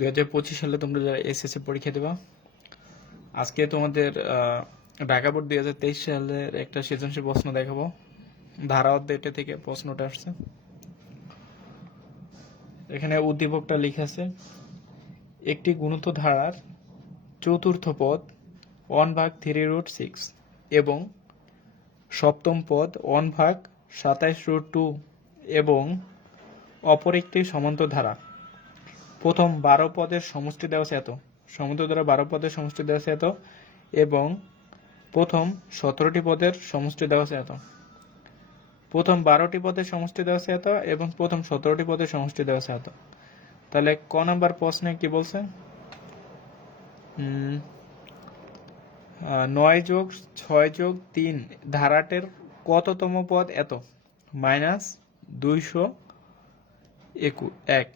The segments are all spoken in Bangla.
2025 সালে তোমরা যারা এসএসসি পরীক্ষা দেবা, আজকে তোমাদের ঢাকা বোর্ড 2023 সালের একটা সৃজনশীল প্রশ্ন দেখাবো। ধারা অধ্যায়টা থেকে প্রশ্নটা আসছে। এখানে উদ্দীপকটা লিখে আছে, একটি গুণিত ধারার চতুর্থ পদ 1/3√6 এবং সপ্তম পদ 1/27√2 এবং অপর একটি সমান্তর ধারা প্রথম 12 পদের সমষ্টি দেওয়া আছে এত, সমান্তর ধারা 12 পদের সমষ্টি দেওয়া আছে এত এবং প্রথম 17টি পদের সমষ্টি দেওয়া আছে এত, প্রথম 12টি পদের সমষ্টি দেওয়া আছে এত এবং প্রথম 17টি পদের সমষ্টি দেওয়া আছে এত। তাহলে ক নাম্বার প্রশ্নে কি বলছে? 9+6+3 ধারাটের কততম পদ এত? -201।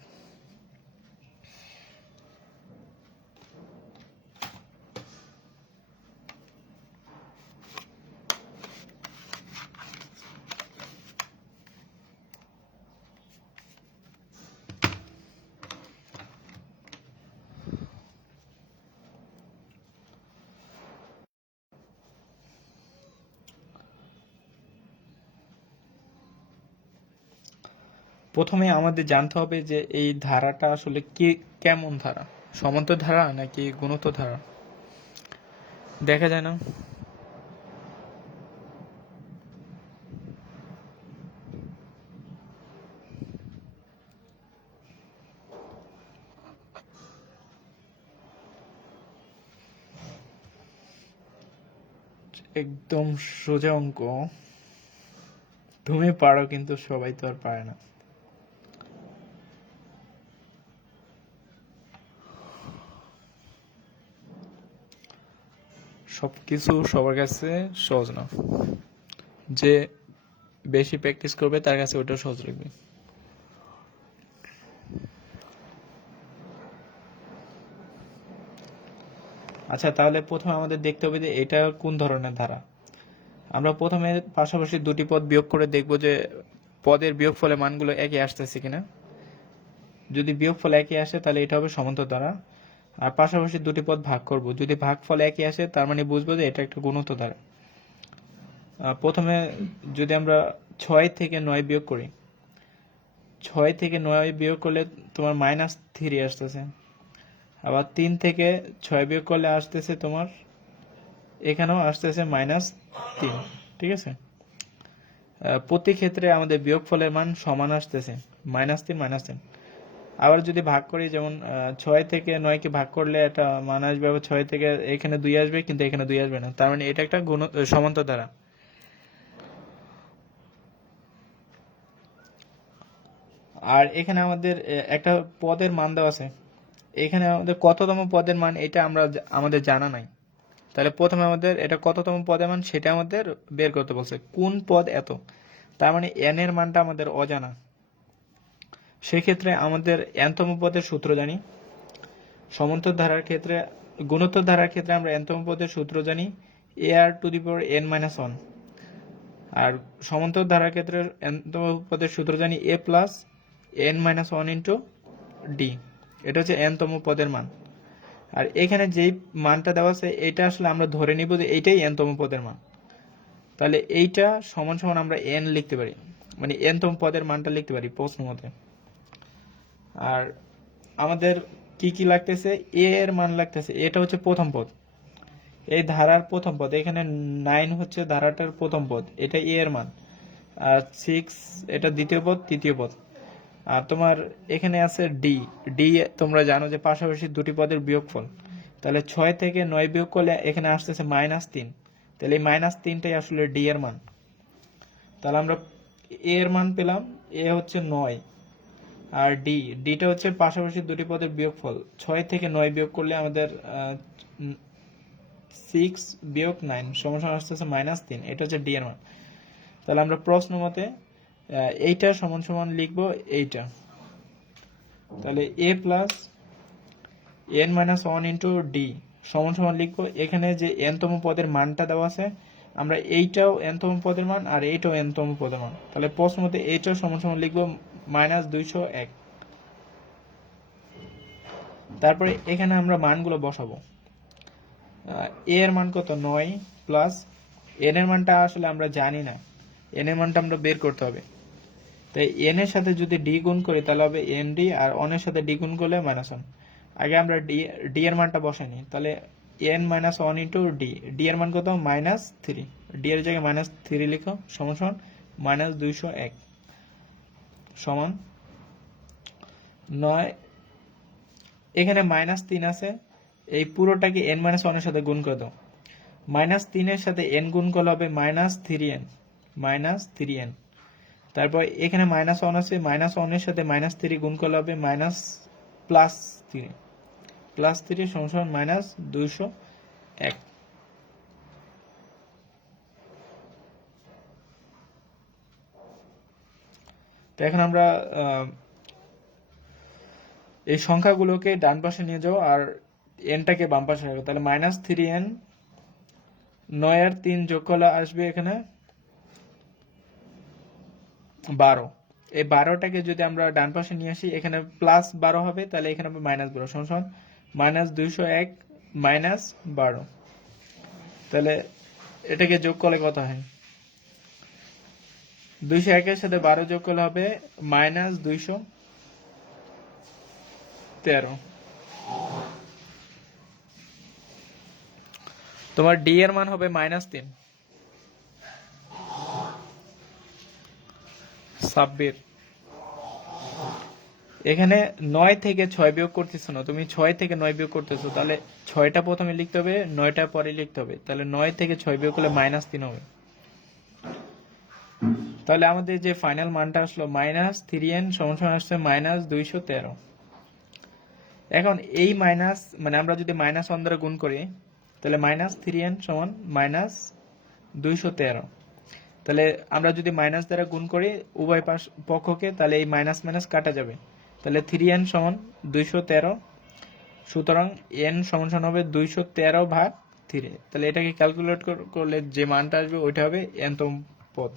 প্রথমে আমাদের জানতে হবে যে এই ধারাটা আসলে কি, কেমন ধারা, সমান্তর ধারা নাকি গুণিত ধারা। দেখা যায় না? একদম সোজা অঙ্ক, তুমি পারো কিন্তু সবাই তো আর পারে না। সবকিছু সবার কাছে সহজ না, যে বেশি প্র্যাকটিস করবে তার কাছে ওটা সহজ লাগবে। আচ্ছা, তাহলে প্রথমে আমাদের দেখতে হবে যে এটা কোন ধরনের ধারা। আমরা প্রথমে পাশাপাশি দুটি পদ বিয়োগ করে দেখব যে পদের বিয়োগফলের মানগুলো একই আসতেছে কিনা। যদি বিয়োগফল একই আসে তাহলে এটা হবে সমান্তর ধারা। আর পাশাপাশি দুটি পদ ভাগ করব, যদি ভাগফল একই আসে তার মানে বুঝবো যে এটা একটা গুণিত ধারা। প্রথমে যদি আমরা 6 থেকে 9 বিয়োগ করি, 6 থেকে 9 বিয়োগ করলে তোমার -3 আসতেছে। আবার 3 থেকে 6 বিয়োগ করলে আসতেছে তোমার, এখানেও আসতেছে -3। ঠিক আছে, প্রতি ক্ষেত্রে আমাদের বিয়োগফলের মান সমান আসতেছে, -3 -3। আবার যদি ভাগ করি, যেমন 6 থেকে 9কে ভাগ করলে একটা মান আসবে, আবার 6 থেকে এখানে 2 আসবে কিন্তু এখানে 2 আসবে না, তার মানে এটা একটা সমান্তর ধারা। আর এখানে আমাদের একটা পদের মান দেওয়া আছে, এখানে আমাদের কততম পদের মান এটা আমাদের জানা নাই। তাহলে প্রথমে আমাদের এটা কততম পদের মান সেটা আমাদের বের করতে বলছে, কোন পদ এত, তার মানে n এর মানটা আমাদের অজানা। সেক্ষেত্রে আমাদের nতম পদের সূত্র জানি। সমান্তর ধারার ক্ষেত্রে, গুণোত্তর ধারার ক্ষেত্রে আমরা nতম পদের সূত্র জানি ar⁻n-1। আর সমান্তর ধারার ক্ষেত্রে nতম পদের সূত্র জানি a+n-1 × d। এটা হচ্ছে nতম পদের মান। আর এখানে যেই মানটা দেওয়া আছে এটা আসলে আমরা ধরে নিব যে এইটাই nতম পদের মান। তাহলে এইটা সমান সমান আমরা n লিখতে পারি, মানে nতম পদের মানটা লিখতে পারি প্রশ্ন মতে। আর আমাদের কি কি লাগতেছে, a এর মান লাগতেছে, এটা হচ্ছে প্রথম পদ, এই ধারার প্রথম পদ। এখানে 9 হচ্ছে ধারাটার প্রথম পদ, এটা a এর মান। আর 6 এটা দ্বিতীয় পদ, তৃতীয় পদ। আর তোমার এখানে আছে ডি। ডি তোমরা জানো যে পাশাপাশি দুটি পদের বিয়োগফল। তাহলে 6 থেকে 9 বিয়োগ করলে এখানে আসতেছে -3। তাহলে এই -3টাই আসলে ডি এর মান। তাহলে আমরা এ এর মান পেলাম, এ হচ্ছে 9, আর ডিটা হচ্ছে পাশাপাশি দুটি পদের বিয়োগফল। 6 থেকে 9 বিয়োগ করলে আমাদের 6 বিয়োগ 9 সমান আসতেছে -3, এটা হচ্ছে ডি এর মান। তাহলে আমরা প্রশ্ন মতে এইটা সমান সমান লিখবো এইটা। তাহলে a+n-1 × d সমান সমান লিখবো, এখানে যে nতম পদের মানটা দেওয়া আছে, আমরা এইটাও nতম পদের মান আর এইটাও nতম পদের মান। তাহলে প্রশ্ন মতে এইটাও সমান সমান লিখবো -201। তারপরে এখানে আমরা মানগুলো বসাবো। এ এর মান কত, 9 প্লাস এন এর মানটা আসলে আমরা জানি না, এন এর মানটা আমরা বের করতে হবে। তাই এন এর সাথে যদি ডি গুণ করি তাহলে হবে এন ডি, আর অন এর সাথে ডি গুণ করলে -1। আগে আমরা ডি এর মানটা বসাই নিই, তাহলে N minus one into D, D এর মান কত -3, ডি এর জায়গায় -3 লিখো, সমান সমান -201 সমান 9। এখানে -3 আছে, এই পুরোটাকে n - 1 এর সাথে গুণ করে দাও। -3 এর সাথে n গুণ করলে হবে -3n, -3n। তারপর এখানে -1 আছে, -1 এর সাথে -3 গুণ করলে হবে +3, +3 সমান -201। তো এখন আমরা এই সংখ্যাগুলোকে ডান পাশে নিয়ে যাও আর এনটাকে বাম পাশে রাখো, তাহলে -3n, 9 আর 3 যোগ করলে আসবে এখানে 12। এই 12টাকে যদি আমরা ডান পাশে নিয়ে আসি, এখানে +12 হবে, তাহলে এখানে হবে -12 সমান -201 -12। তাহলে এটাকে যোগ করলে কত হয়, 201 এর সাথে 12 যোগ করলে হবে -213। তোমার ডি এর মান হবে -3। সাব্বির, এখানে 9 থেকে 6 বিয়োগ করতেছো না, তুমি 6 থেকে 9 বিয়োগ করতেছো, তাহলে 6টা প্রথমে লিখতে হবে, 9টা পরে লিখতে হবে, তাহলে 9 থেকে 6 বিয়োগ করলে -3 হবে। তাহলে আমাদের যে ফাইনাল মানটা আসলো -3n সমান আসছে -213। এখন এই মাইনাস মানে আমরা যদি -1 দ্বারা গুণ করি, তাহলে -3n সমান -213। তাহলে আমরা যদি মাইনাস দ্বারা গুণ করি উভয় পক্ষকে, তাহলে এই মাইনাস মাইনাস কাটা যাবে, তাহলে 3n সমান 213। সুতরাং n সমান হবে 213/3। তাহলে এটাকে ক্যালকুলেট করলে যে মানটা আসবে ওইটা হবে nতম পদ,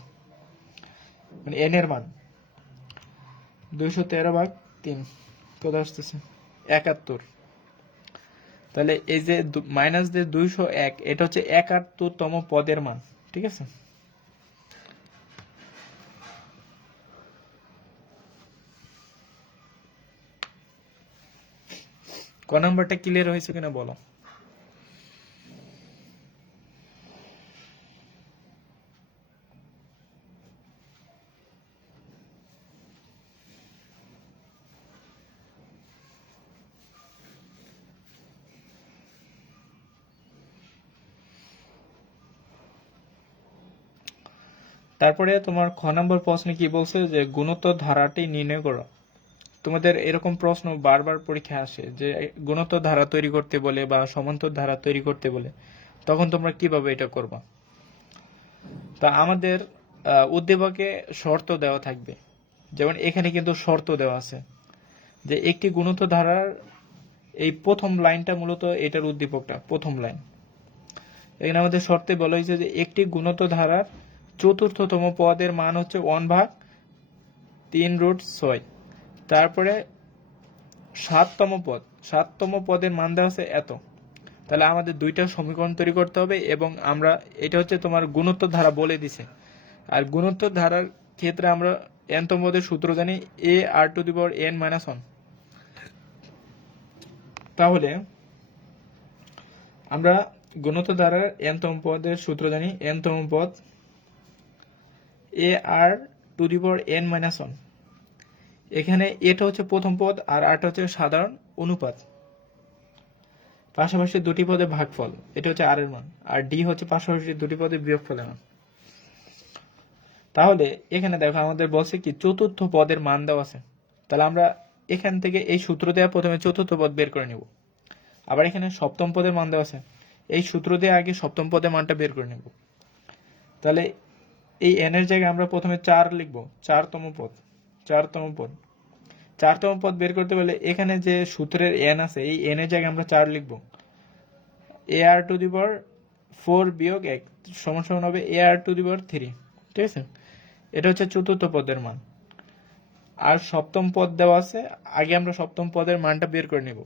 মানে n এর মান 213/3 কত আসতেছে 71। তাহলে এই যে মাইনাস যে 201, এটা হচ্ছে 71তম পদের মান, ঠিক আছে। ক নাম্বারটা ক্লিয়ার হয়েছে কিনা বলো। তারপরে তোমার খ নম্বর প্রশ্নে কি বলছে যে গুণোত্তর ধারাটি নির্ণয় করো। তোমাদের এরকম প্রশ্ন বারবার পরীক্ষা আসে যে গুণোত্তর ধারা তৈরি করতে বলে বা সমান্তর ধারা তৈরি করতে বলে, তখন তোমরা কিভাবে এটা করবা। তা আমাদের উদ্দীপকে শর্ত দেওয়া থাকবে, যেমন এখানে কিন্তু শর্ত দেওয়া আছে যে একটি গুণোত্তর ধারার এই প্রথম লাইনটা মূলত এটার উদ্দীপকটা প্রথম লাইন। এখানে আমাদের শর্তে বলা হয়েছে যে একটি গুণোত্তর ধারার চতুর্থতম পদের মান হচ্ছে 1/3√6। তারপরে সাততম পদের মান দেওয়া আছে এত। তাহলে আমাদের দুইটা সমীকরণ তৈরি করতে হবে, এবং আমরা এটা হচ্ছে তোমার গুণোত্তর ধারা বলে দিছে। আর গুণোত্তর ধারার ক্ষেত্রে আমরা nতম পদের সূত্র জানি ar⁴n-1। তাহলে আমরা গুণোত্তর ধারার nতম পদের সূত্র জানি, nতম পদ ar⁴n-1। এখানে এটা হচ্ছে প্রথম পদ আর আরটা হচ্ছে সাধারণ অনুপাত, পাশাপাশি দুটি পদের ভাগফল, এটা হচ্ছে আর এর মান, আর ডি হচ্ছে পাশাপাশি দুটি পদের বিয়োগফলের মান। তাহলে এখানে দেখো আমাদের বলছে কি চতুর্থ পদের মান দেওয়া আছে, তাহলে আমরা এখান থেকে এই সূত্র দেওয়া প্রথমে চতুর্থ পদ বের করে নিব। আবার এখানে সপ্তম পদের মান দেওয়া আছে, এই সূত্র দিয়ে আগে সপ্তম পদের মানটা বের করে নিব। তাহলে এই n এর জায়গায় আমরা প্রথমে 4 লিখব, চারতম পদ বের করতে পারলে এখানে যে সূত্রের n আছে এই n এর জায়গায় আমরা 4 লিখব। ar⁴ বিয়োগ 1 সমান হবে ar⁴, ঠিক আছে। এটা হচ্ছে চতুর্থ পদের মান। আর সপ্তম পদ দেওয়া আছে, আগে আমরা সপ্তম পদের মানটা বের করে নিব।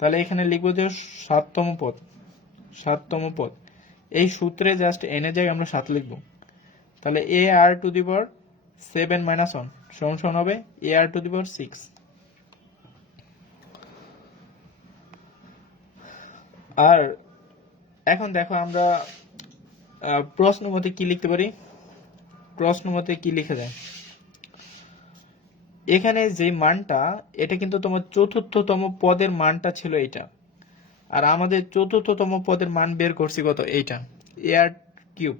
তাহলে এখানে লিখবো যে 7তম পদ, 7তম পদ। এই সূত্রে জাস্ট এনে জায়গায় আমরা 7 লিখবো। তাহলে এ আর টু দি পাওয়ার 7 মাইনাস 1 সমান সমান হবে এ আর টু দি পাওয়ার 6। আর এখন দেখো আমরা প্রশ্ন মতে কি লিখতে পারি, প্রশ্ন মতে কি লিখা যায়। এখানে যে মানটা, এটা কিন্তু তোমার চতুর্থতম পদের মানটা ছিল এইটা, আর আমাদের চতুর্থতম পদের মান বের করছি কত, এইটা এ আর কিউব,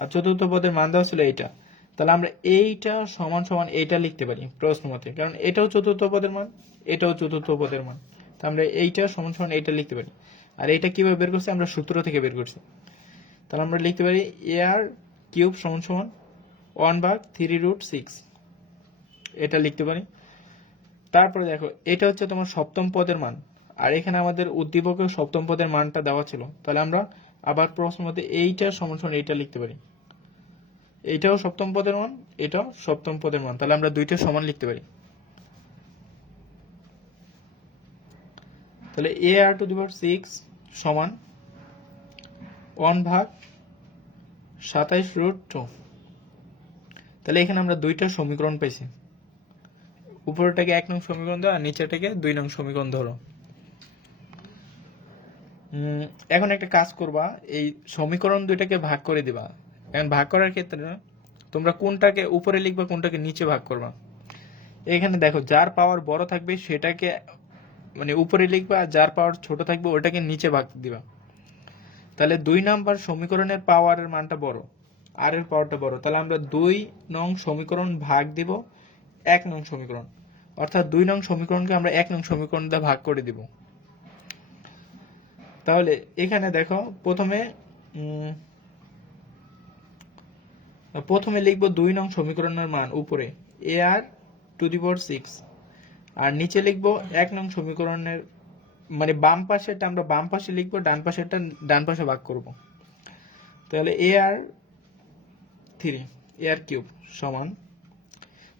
আর চতুর্থ পদের মান দেওয়া ছিল এইটা। তাহলে আমরা এইটা সমান সমান এইটা লিখতে পারি প্রশ্ন মতে, কারণ এটাও চতুর্থ পদের মান, এটাও চতুর্থ পদের মান। তা আমরা এইটা সমান সমান এইটা লিখতে পারি। আর এইটা কিভাবে বের করছি, আমরা সূত্র থেকে বের করছি। তাহলে আমরা লিখতে পারি এ আর কিউব সমান সমান 1/3√6, এটা লিখতে পারি। তারপরে দেখো এটা হচ্ছে তোমার সপ্তম পদের মান, আর এখানে আমাদের উদ্দীপকেও সপ্তম পদের মানটা দেওয়া ছিল। তাহলে আমরা আবার প্রশ্ন মতে এইটা সমান সমান এইটা লিখতে পারি, এইটাও সপ্তম পদের মান, এটাও সপ্তম পদের মান। তাহলে আমরা দুইটা সমান লিখতে পারি। তাহলে এ আর টু দি পাওয়ার 6 সমান 1/27√2। তাহলে এখানে আমরা দুইটা সমীকরণ পাইছি, উপরটাকে 1 নং সমীকরণ ধরো আর নিচেটাকে 2 নং সমীকরণ ধরো। এখন একটা কাজ করবা, এই সমীকরণ দুইটাকে ভাগ করে দিবা। এখন ভাগ করার ক্ষেত্রে তোমরা কোনটাকে উপরে লিখবা, কোনটাকে নিচে ভাগ করবা। এখানে দেখো যার পাওয়ার বড় থাকবে সেটাকে মানে উপরে লিখবা, আর যার পাওয়ার ছোট থাকবে ওটাকে নিচে ভাগ দিবা। তাহলে 2 নাম্বার সমীকরণের পাওয়ারের মানটা বড়, আর এর পাওয়ারটা বড়, তাহলে আমরা 2 নং সমীকরণ ভাগ দিব 1 নং সমীকরণ, অর্থাৎ 2 নং সমীকরণকে আমরা 1 নং সমীকরণ দিয়ে ভাগ করে দিব। তাহলে এখানে দেখো প্রথমে লিখবো 2 নং সমীকরণের মান উপরে এ আর টু দি পাওয়ার 6, আর নিচে লিখবো 1 নং সমীকরণের মানে বাম পাশেরটা আমরা বাম পাশে লিখবো, ডান পাশেরটা ডান পাশে ভাগ করব। তাহলে এ আর 3 এ আর কিউব সমান,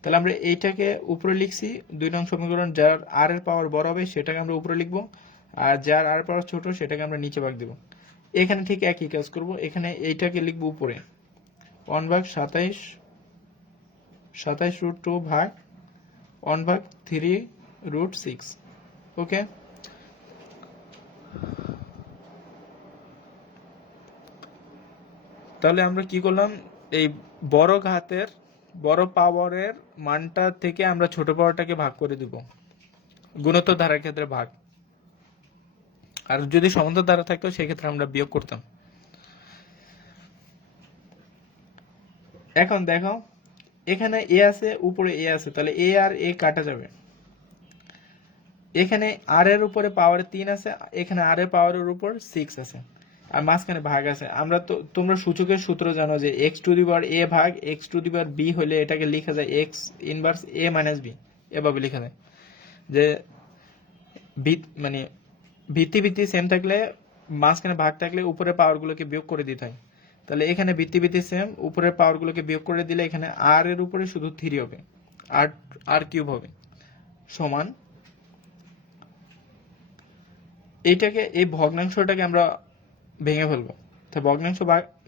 তাহলে আমরা এইটাকে উপরে লিখছি 2 নং সমীকরণ, যার আর এর পাওয়ার বড় হবে সেটাকে আমরা উপরে লিখবো, আর যার আর পাওয়ার ছোট সেটাকে আমরা নিচে ভাগ দিব। এখানে ঠিক একই কাজ করব, এখানে এইটাকে লিখবো উপরে 1/27√2 ভাগ 1/3√6। ওকে, তাহলে আমরা কি করলাম, এই বড় ঘাতের বড় পাওয়ারের মানটা থেকে আমরা ছোট পাওয়ারটাকে ভাগ করে দিব, গুণোত্তর ধারার ক্ষেত্রে ভাগ, আর যদি সমান্তর ধারা থাকতো সেক্ষেত্রে আমরা বিয়োগ করতাম। এখন দেখো এখানে এ আছে, উপরে এ আছে, তাহলে এ আর এ কাটা যাবে। এখানে আর এর উপরে পাওয়ার 3 আছে, এখানে আর এর পাওয়ারের উপর 6 আছে, আর মাঝখানে ভাগ আছে। আমরা তো তোমরা সূচকের সূত্র জানো যে x to the power a ভাগ x to the power b হলে এটাকে লেখা যায় x inverse a minus b, এভাবে লেখা যায় যে মানে ভিত্তি ভিত্তি সেম থাকলে মাঝখানে ভাগ থাকলে উপরের পাওয়ারগুলোকে বিয়োগ করে দিতে হয়। তাহলে এখানে ভিত্তি ভিত্তি সেম, উপরের পাওয়ারগুলোকে বিয়োগ করে দিলে এখানে আর এর উপরে শুধু 3 হবে, আর আর কিউব হবে সমান, এইটাকে এই ভগ্নাংশটাকে আমরা ভেঙে ফেলবো। তো ভগ্নাংশ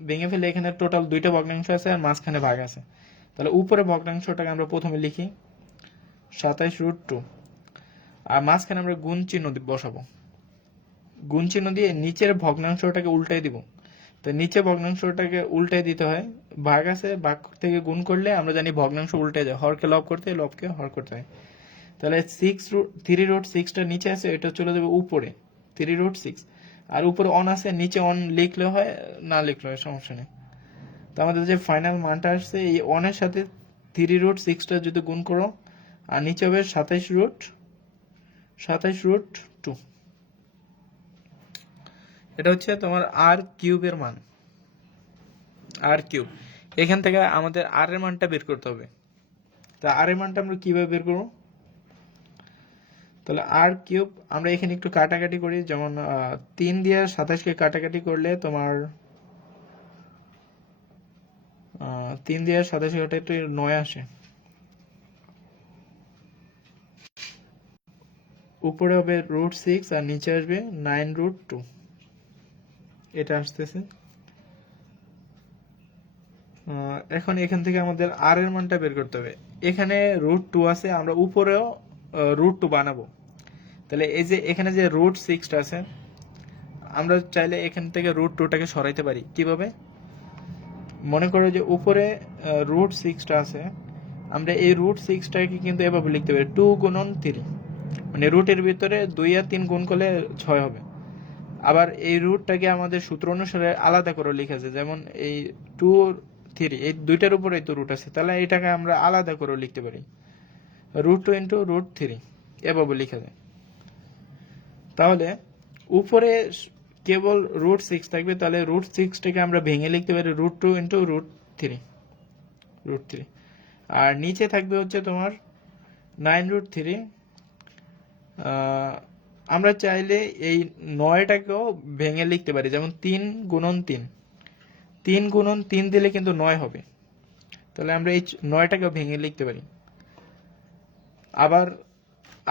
ভেঙে ফেলে এখানে টোটাল দুইটা ভগ্নাংশ আছে আর মাঝখানে ভাগ আছে। তাহলে উপরে ভগ্নাংশটাকে আমরা প্রথমে লিখি 27√2, আর মাঝখানে আমরা গুণ চিহ্ন বসাবো। গুণ চিহ্ন দিয়ে নিচের ভগ্নাংশটাকে উল্টাই দিব। তো নিচে ভগ্নাংশটাকে উল্টাই দিতে হয়, ভাগ আছে, ভাগ থেকে গুণ করলে আমরা জানি ভগ্নাংশ উল্টে যায়, হরকে লব করতে লবকে হর করতে হয়। তাহলে 3√6টা নিচে আছে, এটা চলে যাবে উপরে 3√6, আর উপরে অন আছে, নিচে অন লিখলে হয় না লিখলে হয়, সমস্যা নেই। তো আমাদের যে ফাইনাল মানটা আসছে এই অনের সাথে 3√6টা যদি গুণ করো, আর নিচে হবে 27√2। এটা হচ্ছে তোমার আর কিউবের মান, আর কিউব। এখান থেকে আমাদের আর এর মানটা বের করতে হবে। তা আর এর মানটা আমরা কিভাবে বের করবো, তাহলে আর কিউব আমরা এখানে একটু কাটাকাটি করি, যেমন 3 দিয়ে 27কে কাটাকাটি করলে তোমার 3 দিয়ে 27 কাটা একটু 9 আসে, উপরে হবে √6 আর নিচে আসবে 9√2, এটা আসতেছে। এখন এখান থেকে আমাদের আর এর মানটা বের করতে হবে। এখানে √2 আছে, আমরা উপরেও √2 বানাবো। তাহলে এই যে এখানে যে √6 আছে, আমরা চাইলে এখান থেকে √2টাকে সরাইতে পারি। কিভাবে? মনে করো যে উপরে √6টা আছে, আমরা এই √6টাকে কিন্তু এভাবে লিখতে পারি 2 গুণন 3, মানে রুটের ভিতরে 2 আর 3 গুণ করলে 6 হবে। আবার এই রুটটাকে আমাদের সূত্র অনুসারে আলাদা করে লিখেছে, যেমন এই 2 3 এই দুইটার উপরেই তো রুট আছে, তাহলে এটাকে আমরা আলাদা করে লিখতে পারি √2 ইন্টু √3, এভাবে লিখা যায়। তাহলে উপরে কেবল √6 থাকবে, তাহলে √6টাকে আমরা ভেঙে লিখতে পারি √2 ইন্টু √3, আর নিচে থাকবে হচ্ছে তোমার 9√3। আমরা চাইলে এই 9টাকেও ভেঙে লিখতে পারি, যেমন 3 গুণন 3, 3 গুণন 3 দিলে কিন্তু 9 হবে, তাহলে আমরা এই 9টাকেও ভেঙে লিখতে পারি। আবার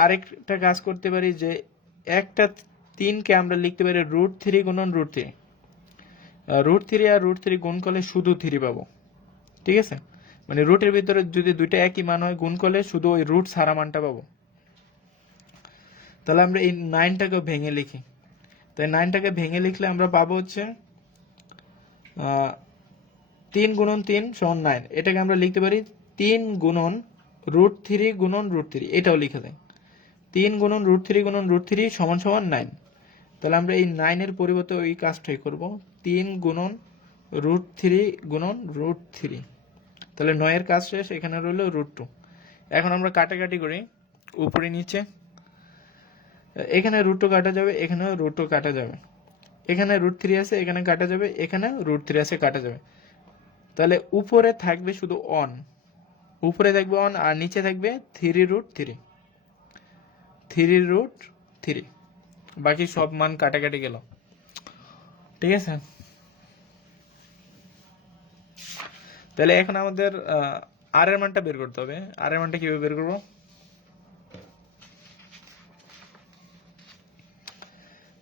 আরেকটা কাজ করতে পারি যে একটা 3কে আমরা লিখতে পারি √3 গুণন √3, √3 আর √3 গুণ করলে শুধু 3 পাবো, ঠিক আছে? মানে রুটের ভিতরে যদি দুইটা একই মান হয়, গুণ করলে শুধু ওই রুট ছাড়া মানটা পাবো। তাহলে আমরা এই 9টাকে ভেঙে লিখি, তাই 9টাকে ভেঙে লিখলে আমরা পাবো হচ্ছে 3 গুণন 3 সমান 9, এটাকে আমরা লিখতে পারি 3 গুণন √3 গুণন √3, এটাও লিখা যায় 3 গুণন √3 গুণন √3 সমান সমান 9। তাহলে আমরা এই 9 এর পরিবর্তে ওই কাজটাই করব, 3 গুণন √3 গুণন √3, তাহলে 9 এর কাজ শেষ, এখানে রইল √2। এখন আমরা কাটাকাটি করি উপরে নিচে, এখানে √2 কাটা যাবে, এখানেও √2 কাটা যাবে, এখানে √3 আছে, এখানে কাটা যাবে, এখানে √3 আছে, কাটা যাবে। তাহলে উপরে থাকবে শুধু অন, উপরে থাকবে অন, আর নিচে থাকবে 3√3, বাকি সব মান কাটাকাটি গেল, ঠিক আছে? তাহলে এখন আমাদের আর এর মানটা বের করতে হবে। আর এর মানটা কিভাবে বের করবো?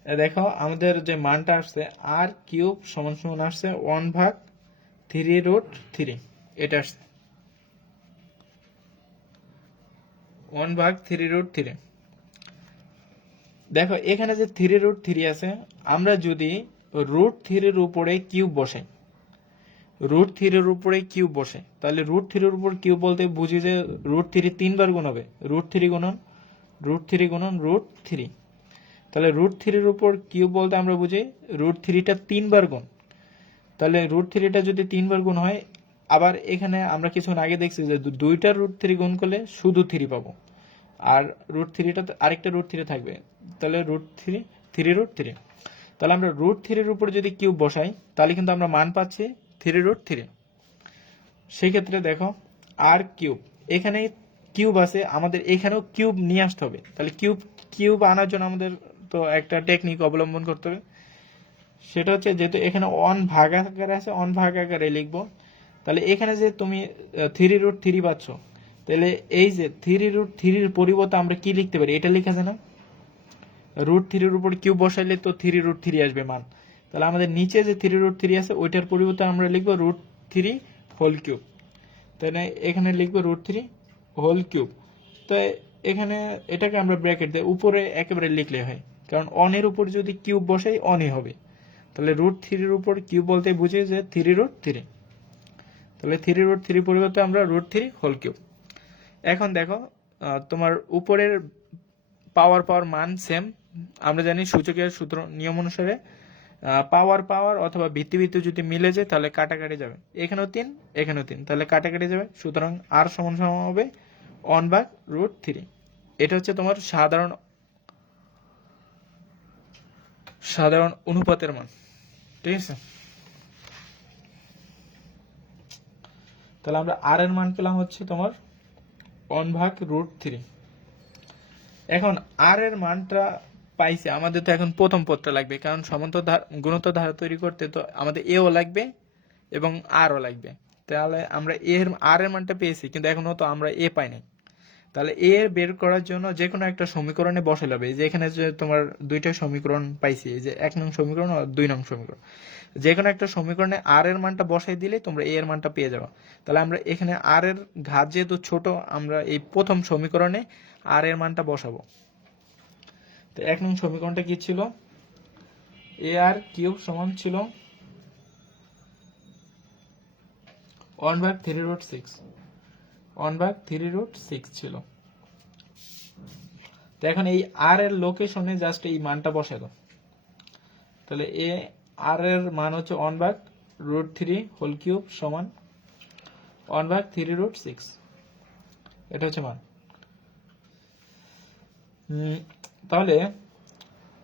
দেখো আমাদের যে মানটা আসছে r³ সমান সমান আসছে 1/3√3, এটা আসছে 1/3√3। দেখো এখানে যে 3√3 আছে, আমরা যদি √3 উপরে কিউব বসাই, √3 উপরে কিউব বসে, তাহলে √3 উপর কিউব বলতে বুঝি যে √3 3বার গুণ হবে, √3 গুণন √3 গুণন √3, তাহলে √3 উপর কিউব বলতে আমরা বুঝি √3টা 3বার গুণ, তাহলে √3টা যদি 3বার গুণ হয়, আবার এখানে আমরা কিছুক্ষণ আগে দেখছি যে দুইটা √3 গুণ করলে শুধু 3 পাবো, আর √3টা আরেকটা √3 থাকবে, তাহলে √3, তাহলে আমরা √3 উপর যদি কিউব বসাই, তাহলে কিন্তু আমরা মান পাচ্ছি 3√3। সেই ক্ষেত্রে দেখো r³, এখানে কিউব আছে, আমাদের এখানেও কিউব নিয়ে আসতে হবে, তাহলে কিউব আনার জন্য আমাদের তো একটা টেকনিক অবলম্বন করতে হবে, সেটা হচ্ছে যেহেতু এখানে অন ভাগ আকারে আছে, অন ভাগ আকারে লিখবো, তাহলে এখানে যে তুমি 3√3 পাচ্ছ, তাহলে এই যে 3√3 পরিবর্তে আমরা কি লিখতে পারি, এটা লেখা যায় না, √3 উপর কিউব বসাইলে তো 3√3 আসবে মান, তাহলে আমাদের নিচে যে 3√3 আছে ওইটার পরিবর্তে আমরা লিখবো √3 হোল কিউব, তাহলে এখানে লিখবো √3 হোল কিউব। তো এখানে এটাকে আমরা ব্র্যাকেট দিয়ে উপরে একেবারে লিখলে হয়, কারণ অনের উপর যদি কিউব বসাই অনই হবে, তাহলে √3 উপর কিউব বলতে বুঝি যে 3√3, তাহলে 3√3 পরিবর্তে আমরা √3 হোল কিউব। এখন দেখো তোমার উপরের পাওয়ার মান সেম, আমরা জানি সূচকের সূত্র নিয়ম অনুসারে পাওয়ার অথবা ভিত্তি যদি মিলে যায় তাহলে কাটাকাটি যাবে, এখানেও 3 এখানেও 3, তাহলে কাটাকাটি যাবে, সুতরাং r সমান সমান হবে 1/√3। এটা হচ্ছে তোমার সাধারণ অনুপাতের মান, ঠিক আছে? তাহলে আমরা r এর মান পেলাম হচ্ছে তোমার 1/√3। এখন r এর মানটা পাইছে, আমাদের তো এখন প্রথম পদটা লাগবে, কারণ গুণোত্তর ধারা তৈরি করতে তো আমাদের এও লাগবে এবং আরও লাগবে, তাহলে আমরা আর এর মানটা পেয়েছি, কিন্তু এখনো তো আমরা এ পাই নাই, তাহলে এ এর বের করার জন্য যে কোনো একটা সমীকরণে বসালে হবে। এই যে এখানে যে তোমার দুইটা সমীকরণ পাইছি, এই যে 1 নং সমীকরণ আর 2 নং সমীকরণ, যে কোনো একটা সমীকরণে আর এর মানটা বসাই দিলে তোমরা এ এর মানটা পেয়ে যাবে। তাহলে আমরা এখানে আর এর ঘাত যেহেতু ছোট, আমরা এই প্রথম সমীকরণে আর এর মানটা বসাবো। তো 1 নং সমীকরণটা কি ছিল? এ আর কিউব সমান ছিল 1/3√6, 1/3√6 ছিল। তো এখন এই আর এর লোকেশনে জাস্ট এই মানটা বসাই দাও। তাহলে এ আর এর মান হচ্ছে 1/√3 হোল কিউব সমান 1/3√6, এটা হচ্ছে মান। তাহলে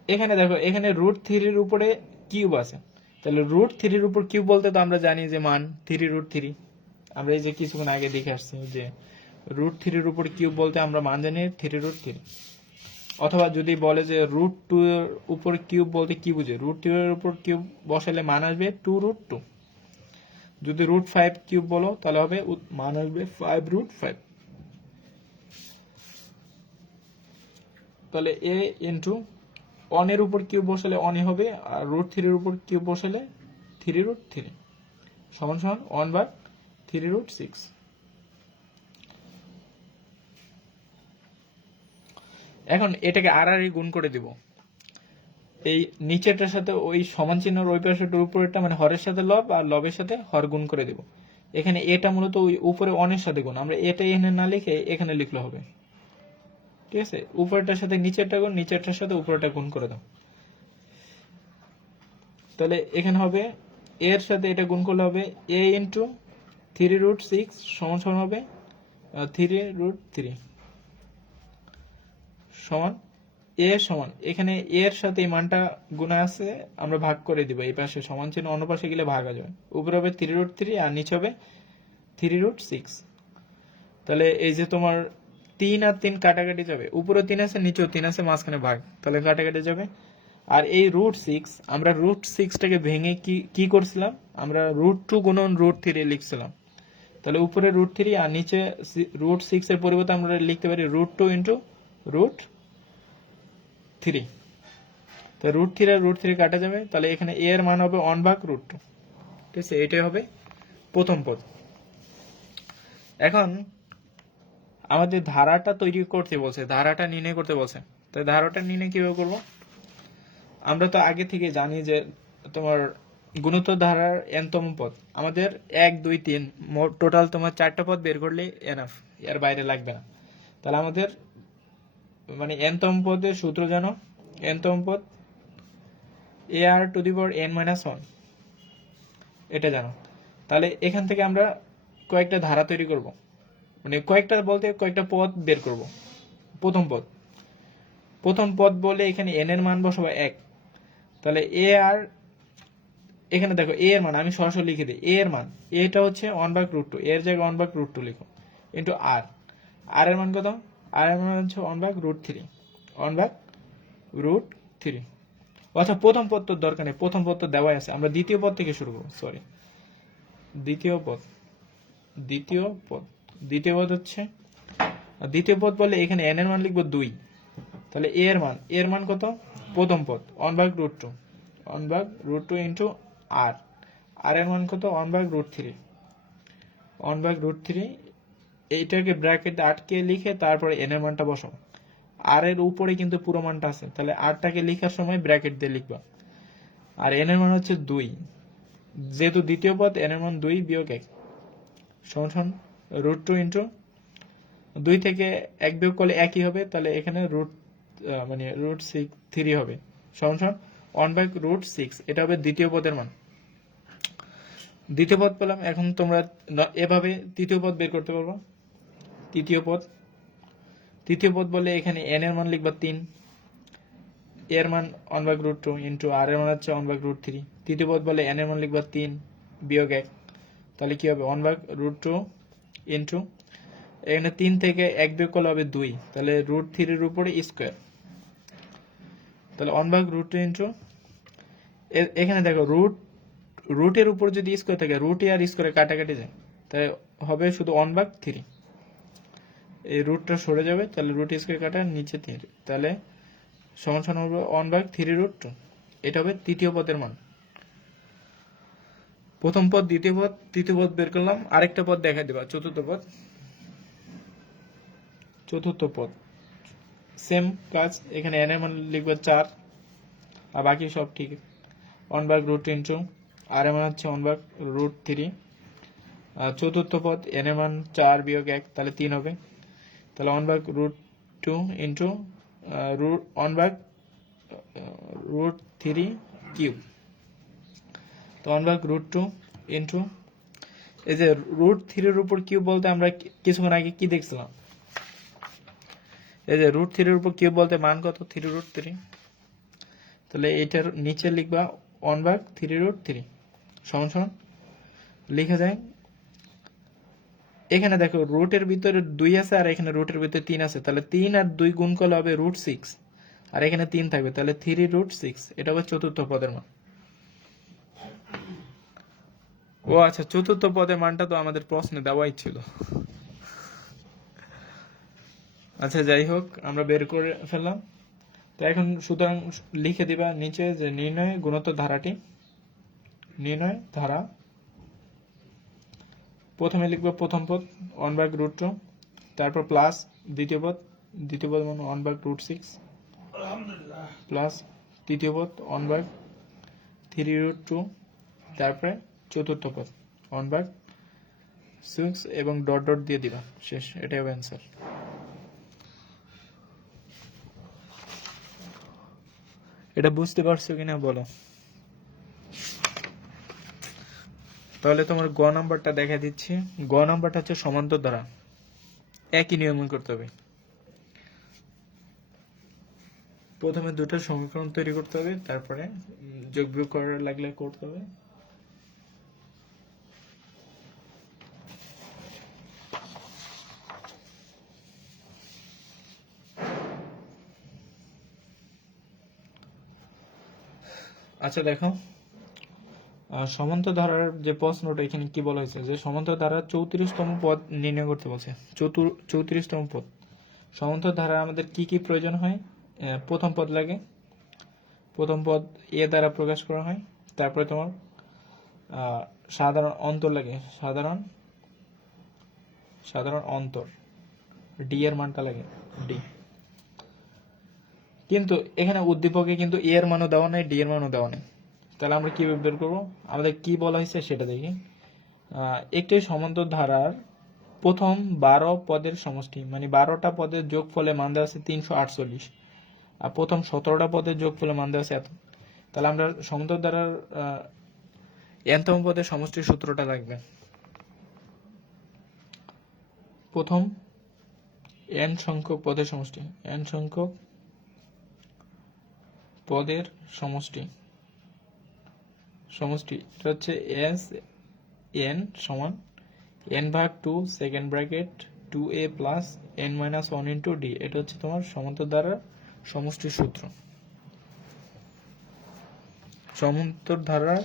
এখানে দেখো, এখানে √3 উপরে কিউব আছে, তাহলে √3 উপর কিউব বলতে তো আমরা জানি যে মান 3√3। আমরা এই যে কিছুক্ষণ আগে দেখে আসছি যে √3 উপর কিউব বলতে আমরা মান জানি 3√3। অথবা যদি বলে যে √2 এর উপর কিউব বলতে কি বুঝে, √2 এর উপর কিউব বসালে মান আসবে 2√2। যদি √5 কিউব বলো তাহলে হবে মান আসবে 5√5। তাহলে a ইন্টু 1 এর উপর কিউব বসালে 1 হবে, আর √3 এর উপর কিউব বসালে 3√3 সমান সমান 1/3√6। এখন এটাকে আর গুণ করে দিব। এই নিচেরটার সাথে ওই সমান চিহ্নের ওই পাশের উপরেরটা মানে হরের সাথে লব, আর লবের সাথে হর গুণ করে দিব। এখানে এটা মূলত ওই উপরে অনের সাথে গুণ, আমরা এটা এখানে না লিখে এখানে লিখলে হবে। ঠিক আছে, উপরেরটার সাথে নিচেরটা গুণ, নিচেরটার সাথে উপরেরটা গুণ করে দাও। তাহলে এখানে হবে এর সাথে এটা গুণ করলে হবে a ইন্টু 3√6 সমান সমান হবে 3√3 সমান a সমান, এখানে a এর সাথে এই মানটা গুণা আছে, আমরা ভাগ করে দিব। এই পাশে সমান চিহ্ন অন্য পাশে গেলে ভাগ আসবে, উপরে হবে 3√3 আর নিচে হবে 3√6। তাহলে এই যে তোমার 3 আর 3 কাটাকাটি যাবে, উপরে 3 আছে নিচেও 3 আছে, মাঝখানে ভাগ, তাহলে কাটাকাটি যাবে। আর এই √6 আমরা √6টাকে ভেঙে কি করছিলাম, আমরা √2 গুণন √3 লিখছিলাম। তাহলে উপরে √3 আর নিচে √6 এর পরিবর্তে আমরা লিখতে পারি √2 ইন্টু √3। তো √3 আর √3 কাটা যাবে, তাহলে এখানে a এর মান হবে 1/√2। ঠিক আছে, এটাই হবে প্রথম পদ। এখন আমাদের ধারাটা তৈরি করতে বলছে, ধারাটা নির্ণয় করতে বলছে। তাই ধারাটা নির্ণয় কিভাবে করব? আমরা তো আগে থেকে জানি যে তোমার গুণোত্তর ধারার nতম পদ আমাদের 1 2 3 টোটাল তোমার 4টা পদ বের করলে এনাফ, এর বাইরে লাগবে না। তাহলে আমাদের মানে nতম পদের সূত্র জানো, nতম পদ ar⁻n-1, এটা জানো। তাহলে এখান থেকে আমরা কয়েকটা ধারা তৈরি করব, মানে কয়েকটা বলতে কয়েকটা পদ বের করব। প্রথম পদ বলে এখানে n এর মান বসাবো 1। তাহলে এ আর এখানে দেখো এ এর মান আমি সরাসরি লিখে দিই, এ এর মান এটা হচ্ছে 1/√2, এর জায়গায় 1/√2 লিখো, ইন্টু আর, আর এর মান কত? আর এর মান হচ্ছে 1/√3, 1/√3। আচ্ছা, প্রথম পদ তো দরকার নেই, প্রথম পদ তো দেওয়াই আছে, আমরা দ্বিতীয় পদ থেকে শুরু করবো। সরি, দ্বিতীয় পদ হচ্ছে, দ্বিতীয় পদ বলে এখানে n এর মান লিখবো 2। তাহলে এর মান কত? প্রথম পদ 1/√2, 1/√2 ইন্টু আর, আর এর মান কত? 1/√3, 1/√3। এইটাকে ব্র্যাকেট আটকে লিখে তারপরে n এর মানটা বসাবো। আর এর উপরে কিন্তু পুরো মানটা আছে, তাহলে আরটাকে লেখার সময় ব্র্যাকেট দিয়ে লিখবা। আর n এর মান হচ্ছে 2, যেহেতু দ্বিতীয় পদ n এর মান 2 বিয়োগ 1 সমান √2 ইন্টু 2 থেকে 1 বিয়োগ করলে একই হবে, তাহলে এখানে মানে √3 হবে সমান 1/√6। এটা হবে দ্বিতীয় পদের মান। দ্বিতীয় পদ পেলাম, এখন তোমরা এভাবে তৃতীয় পদ বের করতে পারবো। তৃতীয় পদ বলে এখানে n এর মান লিখবা 3, এর মান 1/√2 ইন্টু আর এর মান হচ্ছে 1/√3। তৃতীয় পদ বলে n এর মান লিখবা 3 বিয়োগ 1, তাহলে কি হবে 1/√2 ইন্টু এখানে 3 থেকে 1 বিয়োগ করলে হবে 2, তাহলে √3 এর উপরে স্কোয়ার, তাহলে 1/√2 ইন্টু এখানে দেখো রুটের উপর যদি স্কোয়ার থাকে, রুট আর স্কোয়ারে কাটাকাটি যায়, তাই হবে শুধু 1/3। এই রুটটা সরে যাবে, তাহলে রুট স্কয়ার কাটা নিচে 3, তাহলে সমান সমান হবে 1/3√2। এটা হবে তৃতীয় পদের মান। প্রথম পদ, দ্বিতীয় পদ, তৃতীয় পদ বের করলাম। আরেকটা পদ দেখা দিবা, চতুর্থ পদ। চতুর্থ পদ সেম কাজ, এখানে n এর মান লিখবে 4, আর বাকি সব ঠিক। 1/√2 ইন্টু আর এর মান হচ্ছে 1/√3। চতুর্থ পদ n এর মান 4 বিয়োগ 1, তাহলে 3 হবে। তাহলে 1/√2 ইন্টু 1/√3 কিউব। তো 1/√2 ইন্টু এই যে √3 এর উপর কিউব বলতে আমরা কিছুক্ষণ আগে কি দেখছিলাম, এই যে √3 এর উপর কিউব বলতে মান কত, 3√3। তাহলে এটার নিচে লিখবা 1/3√3 সমান সমান লিখে যায়। এখানে দেখো রুটের ভিতরে 2 আছে আর এখানে রুটের ভিতরে 3 আছে, তাহলে 3 আর 2 গুণ করলে হবে √6, আর এখানে 3 থাকবে, তাহলে 3√6। এটা হবে চতুর্থ পদের মান। ও আচ্ছা, চতুর্থ পদের মানটা তো আমাদের প্রশ্নে দেওয়াই ছিল। আচ্ছা যাই হোক, আমরা বের করে ফেললাম। তো এখন সুতরাং লিখে দিবা নিচে যে নির্ণয় গুণোত্তর ধারাটি। নির্ণয় ধারা প্রথমে লিখবো প্রথম পদ 1/√2, তারপর প্লাস দ্বিতীয় পদ, দ্বিতীয় পদ মানে 1/√6 প্লাস তৃতীয় পদ 1/3√2, তারপরে চতুর্থ পদ 1/6 এবং ডট ডট দিয়ে দিবা, শেষ। এটাই হবে অ্যান্সার। এটা বুঝতে পারছো কিনা বলো। তাহলে তোমার গ নাম্বারটা দেখা দিচ্ছি। গ নাম্বারটা হচ্ছে সমান্তর ধারা, একই নিয়ম করতে হবে। প্রথমে দুটো সমীকরণ তৈরি করতে হবে, তারপরে যোগ বিয়োগ করার লাগলে করতে হবে। আচ্ছা দেখো, সমান্তর ধারার যে প্রশ্নটা এখানে কি বলা হয়েছে, যে সমান্তর ধারার 34তম পদ নির্ণয় করতে বলছে। 34তম পদ। সমান্তর ধারা আমাদের কি কি প্রয়োজন হয়? প্রথম পদ লাগে, প্রথম পদ এ দ্বারা প্রকাশ করা হয়। তারপরে তোমার সাধারণ অন্তর লাগে, সাধারণ অন্তর, ডি এর মানটা লাগে, ডি। কিন্তু এখানে উদ্দীপকে কিন্তু এ এর মানও দেওয়া নেই, ডি এর মানও দেওয়া নেই। তাহলে আমরা কিভাবে বের করবো? আমাদের কি বলা হয়েছে সেটা দেখি। একটি সমান্তর ধারার প্রথম 12 পদের সমষ্টি, মানে 12টা পদের যোগফলে মান দেওয়া আছে 348, আর প্রথম 17টা পদের যোগফলে মান দেওয়া আছে এত। তাহলে আমরা সমান্তর ধারার nতম পদের সমষ্টির সূত্রটা লাগবে। প্রথম n সংখ্যক পদের সমষ্টি, n সংখ্যক পদের সমষ্টি, এটা হচ্ছে এস এন সমান n/2 second bracket 2a plus n-1 into D. এটা হচ্ছে তোমার সমান্তর ধারার সমষ্টির সূত্র। সমান্তর ধারার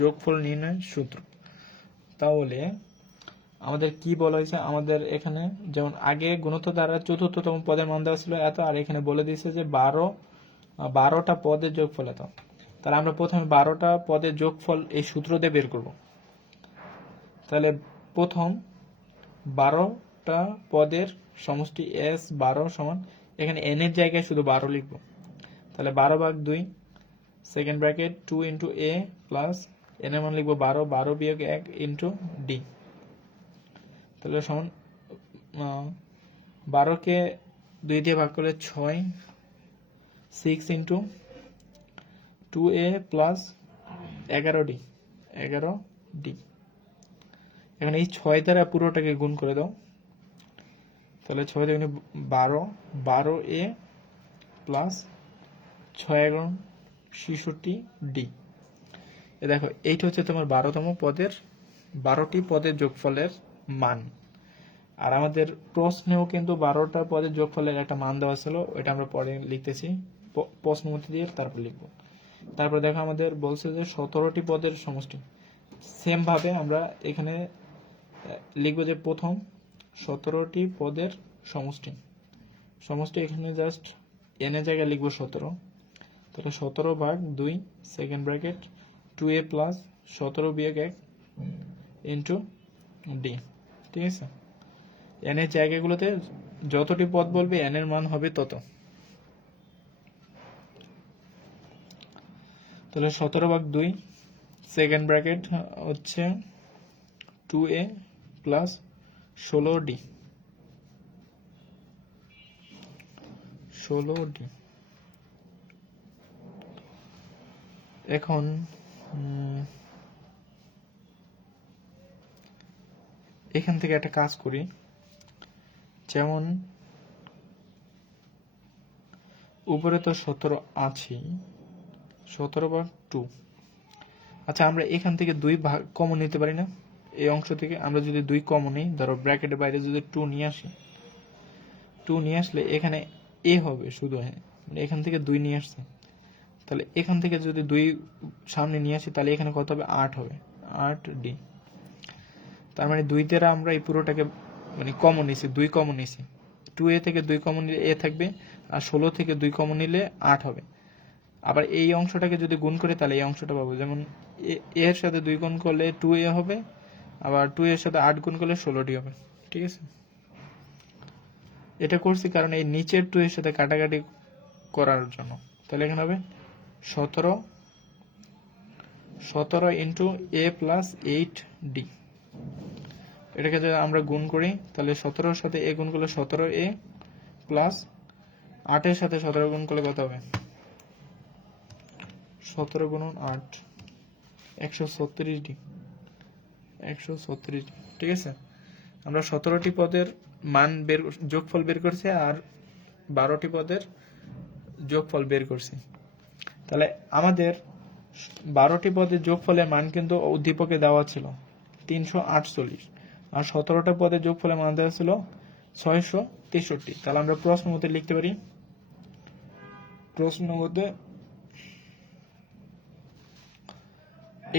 যোগফল নির্ণয়ের সূত্র। তাহলে আমাদের কি বলা হয়েছে, আমাদের এখানে যেমন আগে গুণোত্তর ধারার চতুর্থতম পদের মান দেওয়া ছিল এত, আর এখানে বলে দিয়েছে যে 12টা পদের যোগফল এত। তাহলে আমরা প্রথমে 12টা পদের যোগফল এই সূত্র দিয়ে বের করব। তাহলে প্রথম 12টা পদের সমষ্টি S12 সমান, এখানে n এর জায়গায় শুধু 12 লিখব। তাহলে 12/2 সেকেন্ড ব্র্যাকেট 2 ইন্টু এ প্লাস n এর মান লিখবো 12, 12 বিয়োগ 1 ইন্টু ডি। তাহলে সমান 12কে 2 দিয়ে ভাগ করলে 6, 6 into 2a plus 11d, 11d। এখানে এই 6 দ্বারা পুরোটাকে গুণ করে দাও। তাহলে 6 দিয়ে 12, 12a প্লাস 6 11 66d। দেখো এইটা হচ্ছে তোমার 12টি পদের যোগফলের মান। আর আমাদের প্রশ্নেও কিন্তু 12টা পদের যোগফলের একটা মান দেওয়া ছিল, ওইটা আমরা পরে লিখতেছি, প্রশ্নমতি দিয়ে তারপর লিখবো। তারপর দেখো আমাদের বলছে যে 17টি পদের সমষ্টি। সেম ভাবে আমরা এখানে লিখবো যে প্রথম 17টি পদের সমষ্টি। সমষ্টি এখানে জাস্ট n এর জায়গায় লিখবো 17, তাহলে 17 ভাগ 2 সেকেন্ড ব্র্যাকেট 2a প্লাস 17 বিয়োগ 1 ইন্টু ডি। ঠিক আছে, n এর জায়গাগুলোতে যতটি পদ বলবে n এর মান হবে তত। তাহলে 17 ভাগ 2 সেকেন্ড ব্র্যাকেট হচ্ছে 2a প্লাস 16d, 16d। এখন এখান থেকে একটা কাজ করি, যেমন উপরে তো 17 আছেই, 17 ভাগ 2। আচ্ছা, আমরা এখান থেকে 2 ভাগ কমন নিতে পারি না? এই অংশ থেকে আমরা যদি 2 কমন নিই, ধরো ব্র্যাকেটের বাইরে যদি 2 নিয়ে আসি, 2 নিয়ে আসলে এখানে a হবে শুধু, মানে এখান থেকে 2 নিয়ে আসছে, তাহলে এখান থেকে যদি 2 সামনে নিয়ে আসি তাহলে এখানে কত হবে? 8 হবে, 8d। তার মানে 2 দ্বারা আমরা এই পুরোটাকে মানে কমন নিছি, 2 কমন নিছি, 2a থেকে 2 কমন নিলে a থাকবে, আর 16 থেকে 2 কমন নিলে 8 হবে। আবার এই অংশটাকে যদি গুণ করে তাহলে এই অংশটা পাবো, যেমন a এর সাথে 2 গুণ করলে 2a হবে, আবার 2 এর সাথে 8 গুণ করলে 16d হবে। ঠিক আছে, এটা করছি কারণ এই নিচের 2 এর সাথে কাটাকাটি করার জন্য। তাহলে এখানে হবে 17 ইন্টু a প্লাস 8d। এটাকে যদি আমরা গুণ করি তাহলে 17 এর সাথে a গুণ করলে 17a প্লাস 8 এর সাথে 17 গুণ করলে কত হবে? 17 গুণন 8, 136d, 136d। ঠিক আছে, আমরা 17টি পদের মান যোগফল বের করছি আর 12টি পদের যোগফল বের করছি। তাহলে আমাদের 12টি পদের যোগফলের মান কিন্তু উদ্দীপকে দেওয়া ছিল 348, আর 17টা পদের যোগফলের মান দেওয়া ছিল 663। তাহলে আমরা প্রশ্ন মতে লিখতে পারি, প্রশ্ন মতে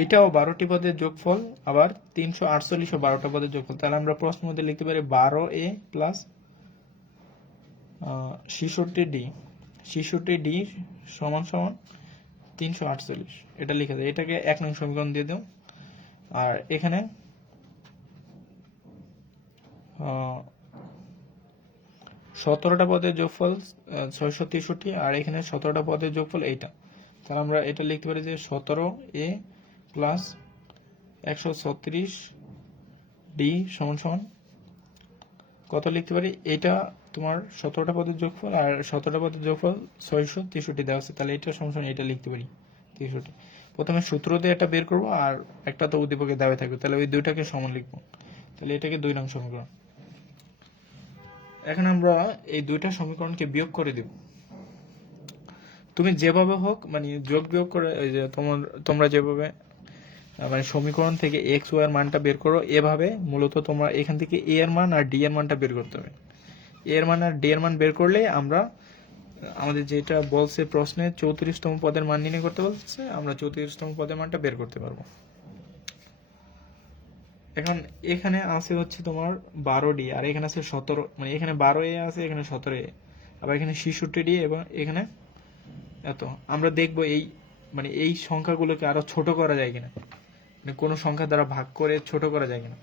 এটাও 12টি পদের যোগফল, আবার 348 ও 12টা পদের যোগফল। তাহলে আমরা প্রশ্ন মধ্যে লিখতে পারি 12a প্লাস 66d, 66d সমান সমান 348। এটা লিখে দেয়, এটাকে 1 নং সমীকরণ দিয়ে দাও। আর এখানে 17টা পদের যোগফল 663, আর এখানে 17টা পদের যোগফল এইটা। তাহলে আমরা এটা লিখতে পারি যে 17a প্লাস 136d সমান সমান কত লিখতে পারি? এটা তোমার 17টা পদের যোগফল, আর 17টা পদের যোগফল 663 দেওয়া আছে, তাহলে এটা সমান সমান এটা লিখতে পারি 63। প্রথমে সূত্র দিয়ে এটা বের করবো, আর একটা তো উদ্দীপকে দেওয়া থাকবে, তাহলে ওই দুইটাকে সমান লিখবো। তাহলে এটাকে 2 নং সমীকরণ। এখন আমরা এই দুইটা সমীকরণকে বিয়োগ করে দেব। তুমি যেভাবে হোক মানে যোগ বিয়োগ করে, ওই যে তোমরা যেভাবে মানে সমীকরণ থেকে এক্স ওয়াই এর মানটা বের করো, এভাবে মূলত তোমরা এখান থেকে এ এর মান আর ডি এর মানটা বের করতে হবে। এ এর মান আর ডি এর মান বের করলে আমরা আমাদের যেটা বলছে প্রশ্নে 34তম পদের মান নির্ণয় করতে বলছে, আমরা 34তম পদের মানটা বের করতে পারবো। এখন এখানে আছে হচ্ছে তোমার 12d, আর এখানে আছে 17, মানে এখানে 12a আছে, এখানে 17a, আবার এখানে 66d এবং এখানে এত। আমরা দেখবো এই মানে এই সংখ্যাগুলোকে আরো ছোট করা যায় কিনা, মানে কোনো সংখ্যা দ্বারা ভাগ করে ছোট করা যায় কিনা।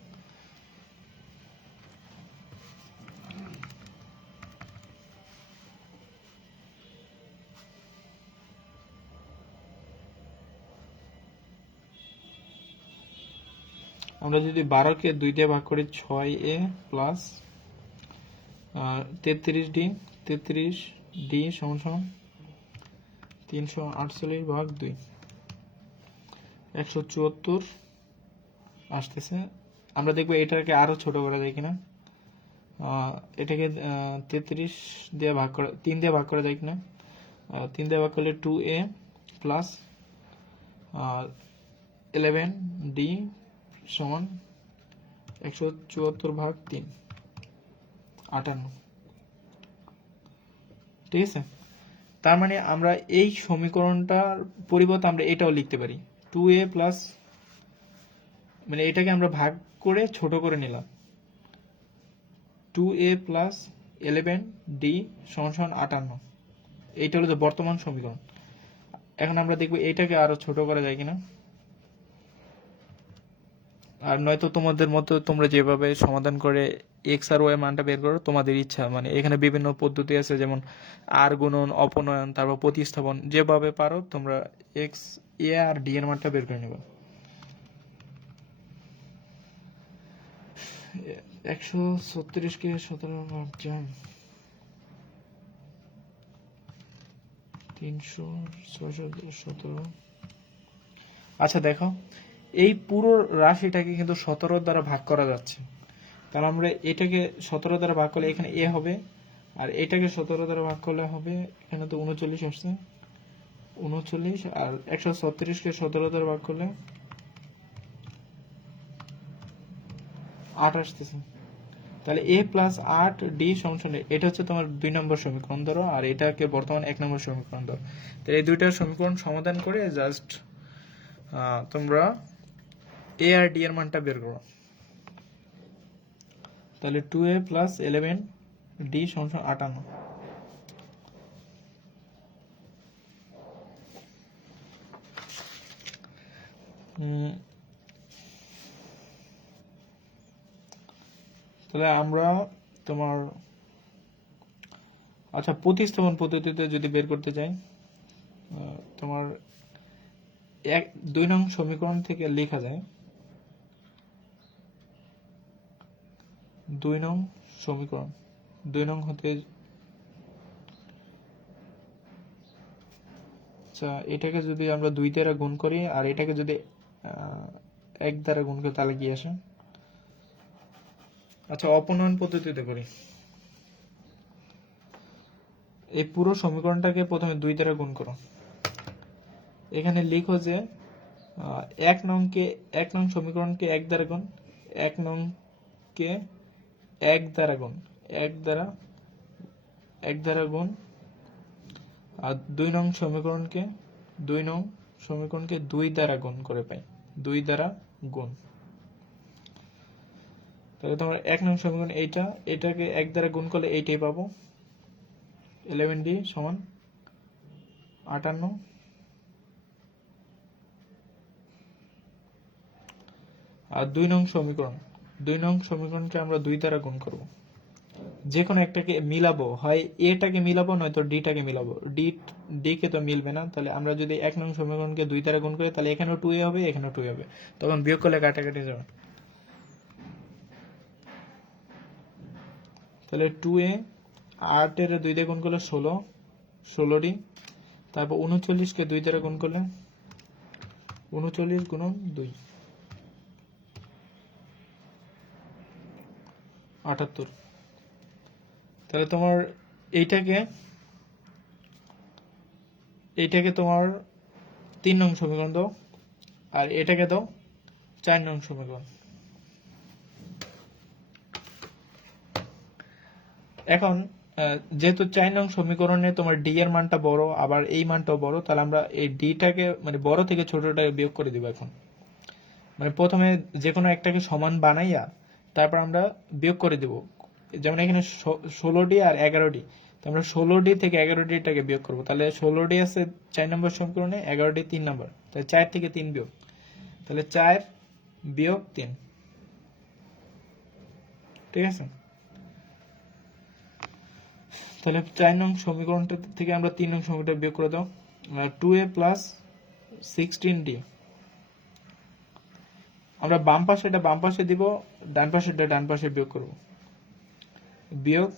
আমরা যদি 12কে 2 দিয়ে ভাগ করি 6a প্লাস 33d, 33d সমান সমান 348 ভাগ 2, 174 আসতেছে। আমরা দেখবো এটাকে আরো ছোট করা যায় কিনা, এটাকে 33 দিয়ে ভাগ করা, 3 দিয়ে ভাগ করা যায় কিনা। 3 দিয়ে ভাগ করলে 2a প্লাস 11d সমান 174 ভাগ 3, 58। ঠিক আছে, তার মানে আমরা এই সমীকরণটার পরিবর্তে আমরা এটাও লিখতে পারি 2a প্লাস, মানে এটাকে আমরা ভাগ করে ছোট করে নিলাম 2a প্লাস 11d সমান সমান 58। এইটা হলো যে বর্তমান সমীকরণ। এখন আমরা দেখবো এইটাকে আরো ছোট করা যায় কিনা। আর নয়তো তোমাদের মতো তোমরা যেভাবে সমাধান করে এক্স আর ওয়াই মানটা বের করো তোমাদের ইচ্ছা, মানে এখানে বিভিন্ন পদ্ধতি আছে, যেমন আর গুণন, অপনয়ন, তারপর প্রতিস্থাপন, যেভাবে পারো তোমরা এক্স এ আর ডি এর মানটা বের করে নেবে। 136কে 17 ভাগ যায় 300, 617। আচ্ছা দেখো, এই পুরো রাশিটাকে কিন্তু 17 দ্বারা ভাগ করা যাচ্ছে। তাহলে আমরা এটাকে 17 দ্বারা ভাগ করলে এখানে এ হবে, আর এটাকে 17 দ্বারা ভাগ করলে হবে, এখানে তো 39 আসছে, 39, আর 136কে 17 দ্বারা ভাগ করলে 8 আসতেছে। তাহলে a প্লাস 8d সমান, এটা হচ্ছে তোমার 2 নম্বর সমীকরণ ধরো, আর এটাকে বর্তমান 1 নম্বর সমীকরণ ধরো। তো এই দুইটা সমীকরণ সমাধান করে জাস্ট তোমরা a আর d এর মানটা বের করো। তাহলে 2a প্লাস 11d সমান 58। তাহলে আমরা তোমার আচ্ছা প্রতিস্থাপন পদ্ধতিতে যদি বের করতে চাই, তোমার 2 নং সমীকরণ থেকে লেখা যায়, 2 নং সমীকরণ, 2 নং হতে, আচ্ছা এটাকে যদি আমরা 2 দ্বারা গুণ করি আর এটাকে যদি 1 দ্বারা গুণ করি তাহলে কি আসে? আচ্ছা অপনয়ন পদ্ধতিতে করি। এই পুরো সমীকরণটাকে প্রথমে 2 দ্বারা গুণ করো। এখানে লিখো যে 1 নং সমীকরণকে 1 দ্বারা গুণ, 1 নংকে 1 দ্বারা গুণ, 1 দ্বারা গুণ, আর 2 নং সমীকরণকে 2 দ্বারা গুণ করে পাই, 2 দ্বারা গুণ। তাহলে তোমার 1 নং সমীকরণ এইটা, এটাকে 1 দ্বারা গুণ করলে এইটাই পাবো, 11d সমান 58। আর 2 নং সমীকরণকে আমরা 2 দ্বারা গুণ করব। যে কোনো একটাকে মিলাবো, হয় এটাকে মিলাবো নয়তো ডিটাকে মিলাবো। ডি কে তো মিলবে না, তাহলে আমরা যদি 1 নং সমীকরণকে 2 দ্বারা গুণ করি তাহলে এখানেও 2a হবে, এখানেও 2a হবে, তখন বিয়োগ করলে কাটাকাটি যাবে। তাহলে 2a 8 এর 2 দিয়ে গুণ করলে 16d, তারপর 39কে 2 দ্বারা গুণ করলে 39 গুণন 2 78। তাহলে তোমার এইটাকে তোমার 3 নং সমীকরণ দাও, আর এটাকে দাও 4 নং সমীকরণ। এখন যেহেতু 4 নং সমীকরণে তোমার ডি এর মানটা বড়, আবার এই মানটাও বড়, তাহলে আমরা এই ডিটাকে মানে বড় থেকে ছোটটাকে বিয়োগ করে দিব। এখন মানে প্রথমে যে কোনো একটাকে সমান বানাইয়া তারপর আমরা বিয়োগ করে দিব। যেমন এখানে 16d আর 11d, তো আমরা 16d থেকে 11dটাকে বিয়োগ করবো। তাহলে 16d আছে 4 নম্বর সমীকরণে, 11d 3 নম্বর, তাহলে 4 থেকে 3 বিয়োগ, তাহলে 4 বিয়োগ 3। ঠিক আছে, তাহলে 4 নং সমীকরণটা থেকে আমরা 3 নং সমীকরণটা বিয়োগ করে দাও। 2a প্লাস 16d, আমরা বাম পাশে দিব, ডান পাশেরটা ডান পাশে বিয়োগ করব। বিয়োগ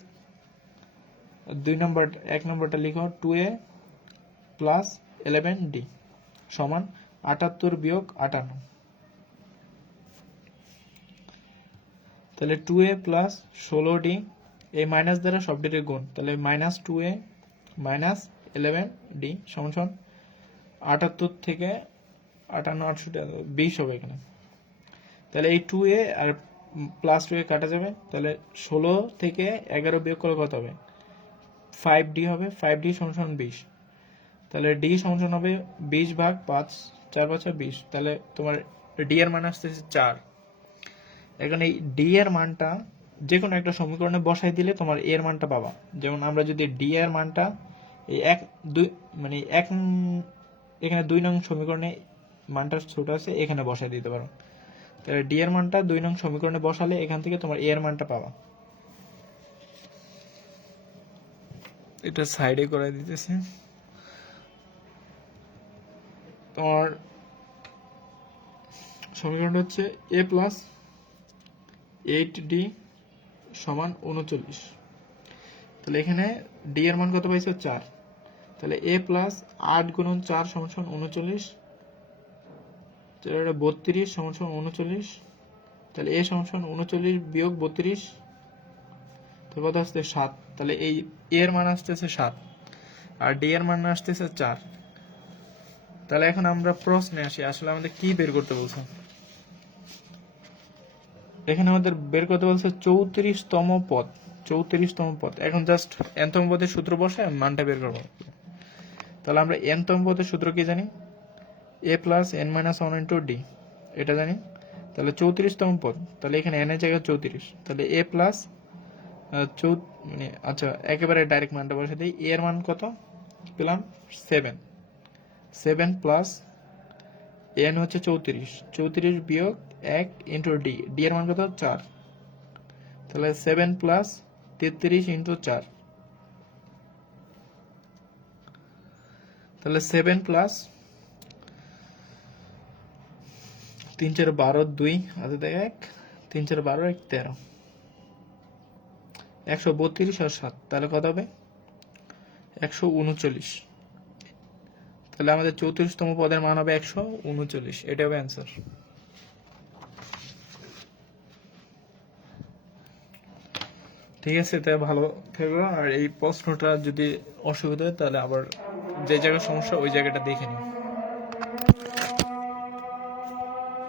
1 নম্বরটা লিখো 2a প্লাস 11d সমান 78 বিয়োগ 58। তাহলে 2a প্লাস 16d, এই মাইনাস দ্বারা সবটির গুণ, তাহলে মাইনাস 2a মাইনাস 11d সমান 78 থেকে 58 20 হবে এখানে। তাহলে এই 2a আর প্লাস 2a কাটা যাবে, তাহলে 16 থেকে 11 বিয়োগ করলে কত হবে? 5d হবে, 5d সমান 20। তাহলে d সমান হবে 20 ভাগ 5, 4 5 20। তাহলে তোমার d এর মান আসতেছে 4। এখন এই d এর মানটা যে কোনো একটা সমীকরণে বসাই দিলে তোমার এ এর মানটা পাবা। যেমন আমরা যদি ডি এর মানটা এই এক দুই মানে এক এখানে 2 নং সমীকরণে মানটা ছোট আছে, এখানে বসাই দিতে পারো। তাহলে ডি এর মানটা 2 নং সমীকরণে বসালে এখান থেকে তোমার এ এর মানটা পাবা। এটা সাইডে করে দিতেছি। তোমার সমীকরণটা হচ্ছে এ প্লাস 8d সমান 39। তাহলে এখানে ডি এর মান কত পাইছো 4। তাহলে এ প্লাস 8 গুণন 4 সমান সমান 39। তাহলে এটা 32 সমান সমান 39। তাহলে এ সমান সমান 39 বিয়োগ 32, তো কত আসছে 7। তাহলে এই এ এর মান আসতেছে 7 আর ডি এর মান আসতেছে 4। তাহলে এখন আমরা প্রশ্নে আসি, আসলে আমাদের কি বের করতে বলছে। এখানে আমাদের বের করতে বলছে 34তম পদ। 34তম পদ। এখন জাস্ট nতম পদের সূত্র বসে মানটা বের করবো। তাহলে আমরা nতম পদের সূত্র কি জানি? a plus n minus 1 into D, এটা জানি। তাহলে 34তম পদ, তাহলে এখানে n এর জায়গায় 34। তাহলে a প্লাস মানে আচ্ছা একেবারে ডাইরেক্ট মানটা বসে দিই। a এর মান কত পেলাম? 7। 7 প্লাস n হচ্ছে 34। 34 বিয়োগ 1 ইন্টু ডি, ডি এর মান কত 4। তাহলে 7 প্লাস 33 ইন্টু 4, তাহলে 7 প্লাস 3 4 12 2 হাতে দেখ 1, 3 4 12 1 13, 132 আর 7, তাহলে কত হবে? 139। তাহলে আমাদের 34তম পদের মান হবে 139। এটা হবে অ্যান্সার। ঠিক আছে, তাই ভালো থেকো। আর এই প্রশ্নটা যদি অসুবিধা হয় তাহলে আবার যে জায়গায় সমস্যা ওই জায়গাটা দেখে নিও।